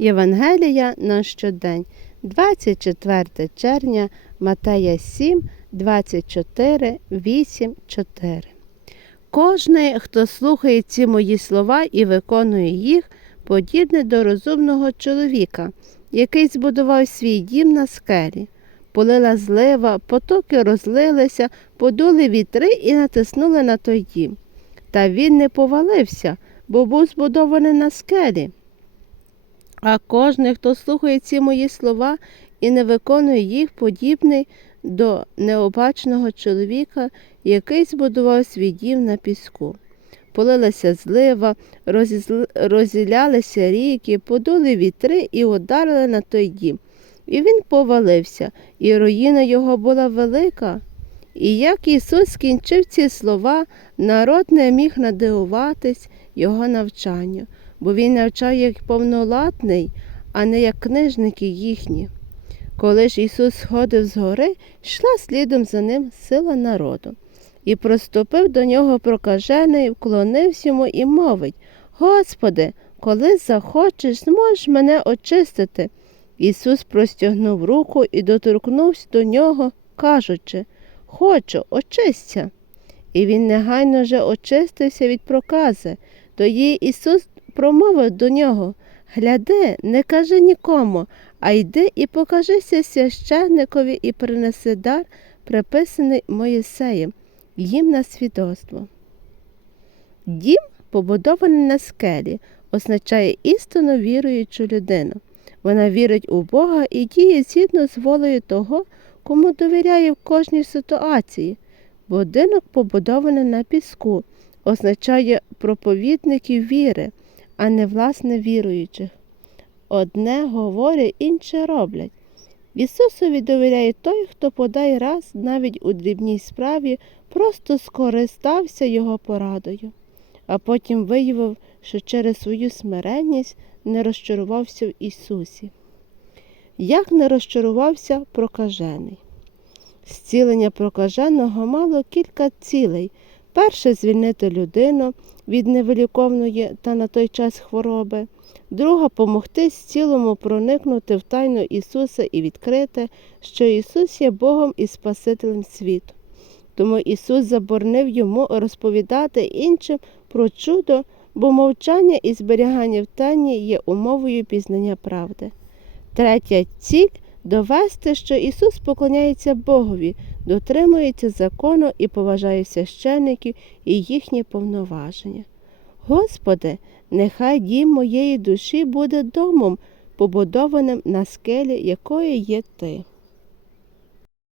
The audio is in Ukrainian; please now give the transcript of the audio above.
Євангелія на щодень, 24 червня, Матея 7, 24, 8, 4. Кожний, хто слухає ці мої слова і виконує їх, подібне до розумного чоловіка, який збудував свій дім на скелі. Полила злива, потоки розлилися, подули вітри і натиснули на той дім. Та він не повалився, бо був збудований на скелі. А кожний, хто слухає ці мої слова і не виконує їх, подібний до необачного чоловіка, який збудував свій дім на піску. Полилася злива, розілялися ріки, подули вітри і ударили на той дім. І він повалився, і руїна його була велика. І як Ісус скінчив ці слова, народ не міг надивуватись його навчанню, бо він навчав як повнолатний, а не як книжники їхні. Коли ж Ісус сходив з гори, йшла слідом за ним сила народу. І проступив до нього прокажений, вклонився йому і мовить Господи, коли захочеш, зможеш мене очистити. Ісус простягнув руку і доторкнувся до нього, кажучи Хочу, очисться. І він негайно же очистився від прокази. Тоді Ісус промовив до нього Гляди, не кажи нікому, а йди і покажися священникові і принеси дар, приписаний Моїсеєм, їм на свідоцтво. Дім, побудований на скелі, означає істинно віруючу людину. Вона вірить у Бога і діє згідно з волею того, кому довіряє в кожній ситуації. Будинок побудований на піску, означає проповідників віри, а не власне віруючих. Одне говорять, інше роблять. Ісусові довіряє той, хто подай раз навіть у дрібній справі просто скористався його порадою, а потім виявив, що через свою смиренність не розчарувався в Ісусі. Як не розчарувався прокажений. Зцілення прокаженого мало кілька цілей. Перше звільнити людину від невиліковної та на той час хвороби, друга помогти зцілому проникнути в тайну Ісуса і відкрити, що Ісус є Богом і Спасителем світу. Тому Ісус заборонив йому розповідати іншим про чудо, бо мовчання і зберігання в тайні є умовою пізнання правди. Третя ціль довести, що Ісус поклоняється Богові, дотримується закону і поважає священиків і їхні повноваження. Господи, нехай дім моєї душі буде домом, побудованим на скелі, якої є Ти.